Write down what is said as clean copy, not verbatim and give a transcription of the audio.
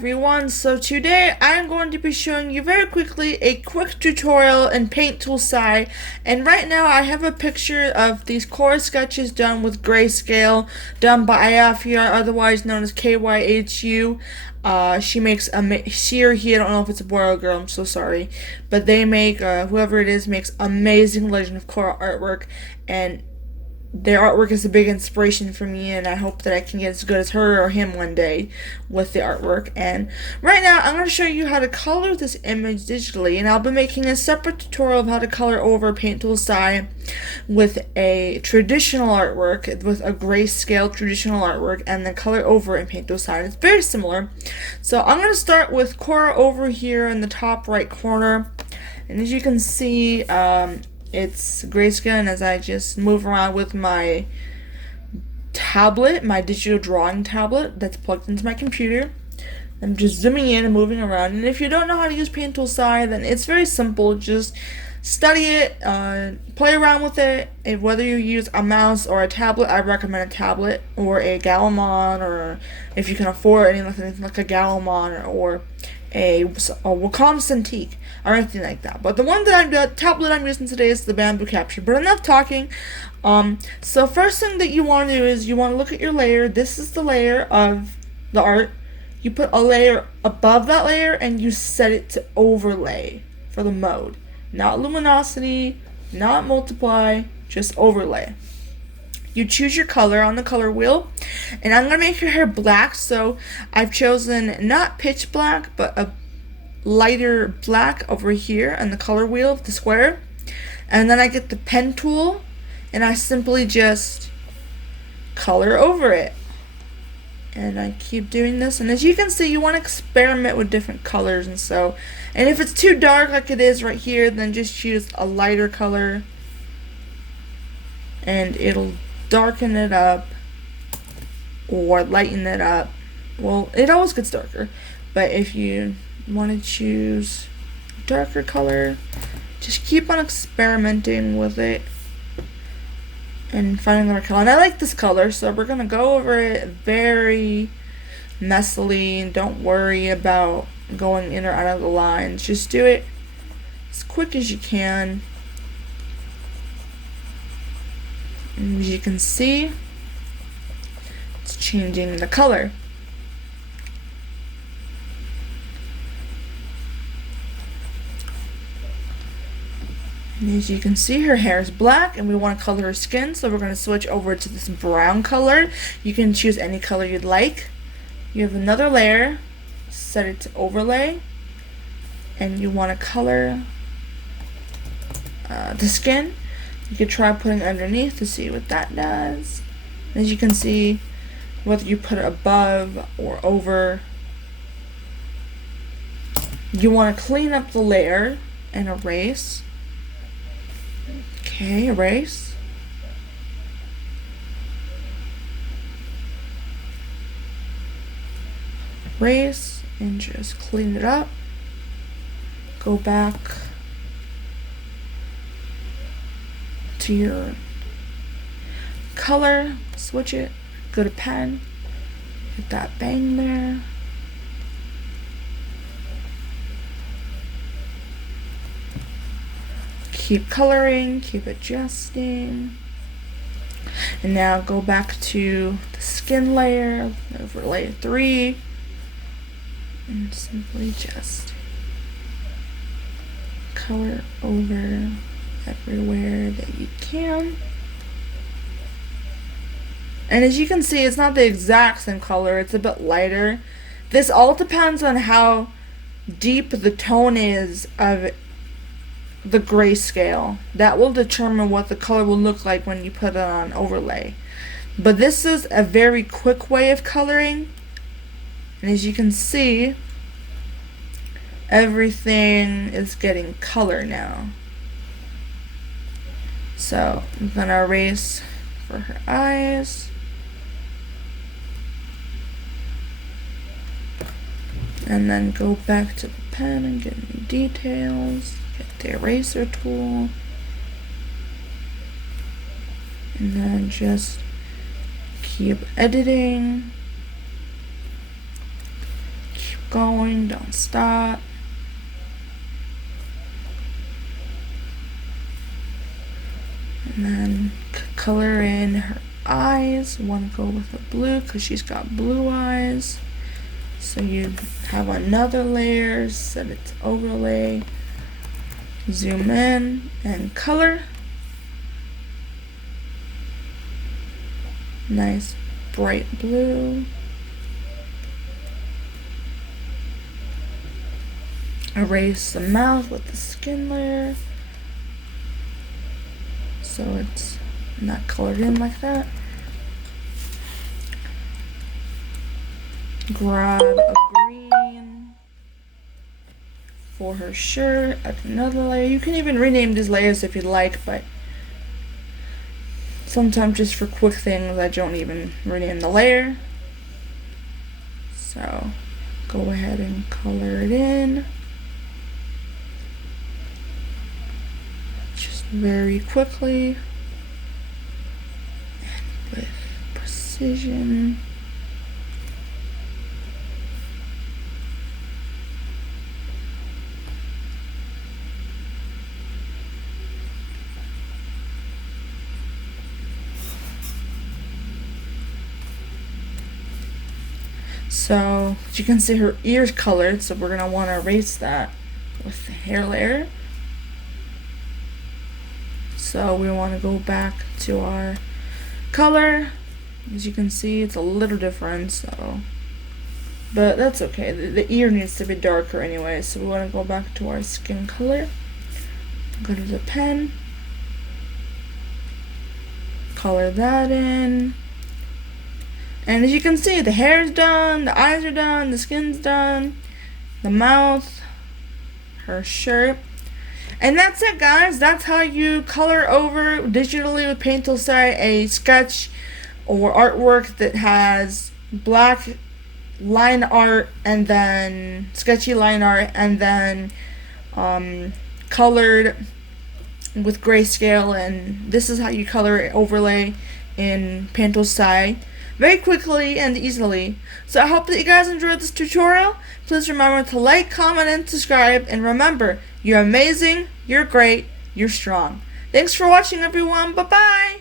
everyone, so today I'm going to be showing you very quickly a quick tutorial in Paint Tool SAI, and right now I have a picture of these Korra sketches done with grayscale, done by iahfyart, otherwise known as kyhu. She makes she or he, I don't know if it's a boy or a girl, I'm so sorry, but they make, whoever it is, makes amazing Legend of Korra artwork, and their artwork is a big inspiration for me, and I hope that I can get as good as her or him one day with the artwork. And right now I'm going to show you how to color this image digitally, and I'll be making a separate tutorial of how to color over Paint Tool SAI with a traditional artwork, with a grayscale traditional artwork, and then color over in Paint Tool SAI. It's very similar. So I'm going to start with Korra over here in the top right corner, and as you can see, it's grayscale, and as I just move around with my tablet, my digital drawing tablet that's plugged into my computer, I'm just zooming in and moving around. And if you don't know how to use Paint Tool SAI, then it's very simple. Just study it, play around with it, and whether you use a mouse or a tablet, I recommend a tablet or a Gallimon, or if you can afford anything like a Gallimon or a Wacom Cintiq or anything like that. But the tablet I'm using today is the Bamboo Capture. But enough talking. So first thing that you want to do is you want to look at your layer. This is the layer of the art. You put a layer above that layer and you set it to overlay for the mode. Not luminosity, not multiply, just overlay. You choose your color on the color wheel, and I'm going to make your hair black, so I've chosen not pitch black, but a lighter black over here on the color wheel of the square. And then I get the pen tool, and I simply just color over it. And I keep doing this, and as you can see, you want to experiment with different colors, and if it's too dark like it is right here, then just choose a lighter color, and it'll darken it up or lighten it up. Well, it always gets darker, but if you want to choose a darker color, just keep on experimenting with it and finding the right color. And I like this color, so we're gonna go over it very messily, and don't worry about going in or out of the lines. Just do it as quick as you can. And as you can see, it's changing the color. And as you can see, her hair is black, and we want to color her skin, so we're going to switch over to this brown color. You can choose any color you'd like. You have another layer, set it to overlay, and you want to color the skin. You could try putting it underneath to see what that does. As you can see, whether you put it above or over, you want to clean up the layer and erase. Okay, erase. Erase, and just clean it up. Go back to your color, switch it, go to pen, get that bang there. Keep coloring, keep adjusting. And now go back to the skin layer, over layer 3, and simply just color over everywhere that you can. And as you can see, it's not the exact same color, it's a bit lighter. This all depends on how deep the tone is of the grayscale. That will determine what the color will look like when you put it on overlay. But this is a very quick way of coloring, and as you can see, everything is getting color now. So I'm gonna erase for her eyes, and then go back to the pen and get any details. Get the eraser tool, and then just keep editing, keep going, don't stop. And then color in her eyes. Want to go with the blue because she's got blue eyes. So you have another layer, set it to overlay, zoom in and color. Nice bright blue. Erase the mouth with the skin layer so it's not colored in like that. Grab a green for her shirt, add another layer. You can even rename these layers if you'd like, but sometimes just for quick things I don't even rename the layer. So go ahead and color it in. Just very quickly and with precision. So as you can see, her ear's colored, so we're going to want to erase that with the hair layer. So we want to go back to our color. As you can see, it's a little different, so but that's okay. The ear needs to be darker anyway, so we want to go back to our skin color. Go to the pen, color that in. And as you can see, the hair's done, the eyes are done, the skin's done, the mouth, her shirt. And that's it, guys. That's how you color over digitally with Paint Tool SAI a sketch or artwork that has black line art and then sketchy line art and then colored with grayscale. And this is how you color it overlay in Paint Tool SAI. Very quickly and easily. So I hope that you guys enjoyed this tutorial. Please remember to like, comment, and subscribe. And remember, you're amazing, you're great, you're strong. Thanks for watching, everyone. Bye-bye.